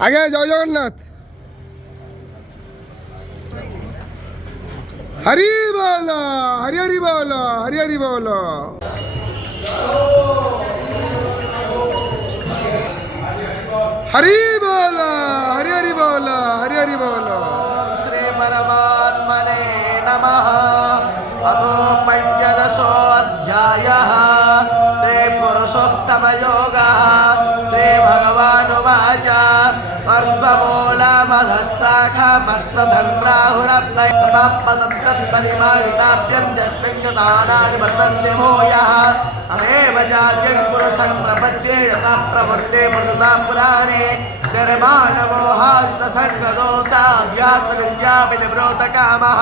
আগে জয় জগন্নাথ। হরি বল, হরি হরি বল, হরি হরি বল। हरि बोल, हरि हरि बोल, हरि हरि बोल। श्री परमात्मने नमः। अतो पञ्चदशोऽध्यायः। श्री पुरुषोत्तमयोगः। श्री भगवानुवाच अर्धमूलमधस्साखमस्वधन्राहुरत्नैर्पदत्तत्परिमाणिताभ्यं वर्तन्ते अमेव जात्यं पुरुषं प्रपद्ये यथा प्रवर्ते मृता पुराणे निर्माणमोहात्मसर्गदोषाध्यात्मविद्यापिनिवृतकामः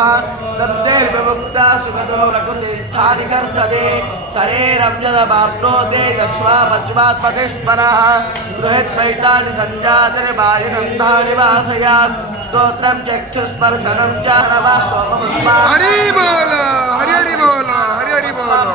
तब्धैर्विमुक्ता सुखदो प्रकृतिस्थानिकर्षदे शरीरं यदवाप्नोति यक्ष्वापज्वात्मकेश्वरः बृहद्वैतानि सञ्जातनिवायुगन्धानि वासयात् स्तोत्रं चक्षुस्पर्शनं च नमः सोममुष्मा हरि बोल, हरि हरि बोल, हरि हरि बोल।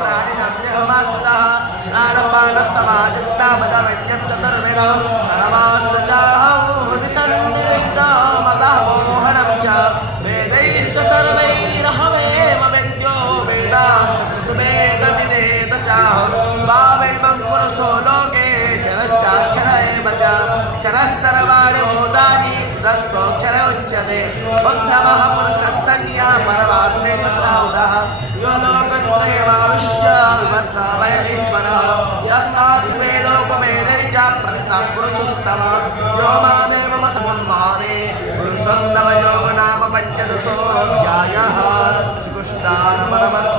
क्षरस्तरवाणि भूतानि तस्त्वक्षर उच्यते बुद्धमः पुरुषस्तन्या परमात्मे तत्राहुतः यो लोकत्रयमाविश्य विवर्तावयनीश्वरः यस्मात् वेदोपवेदै च प्रकृतं पुरुषोत्तमः यो मामेवम सम्माने पुरुषोत्तमयोग नाम पञ्चदशोऽध्यायः। कृष्णार्पणमस्तु।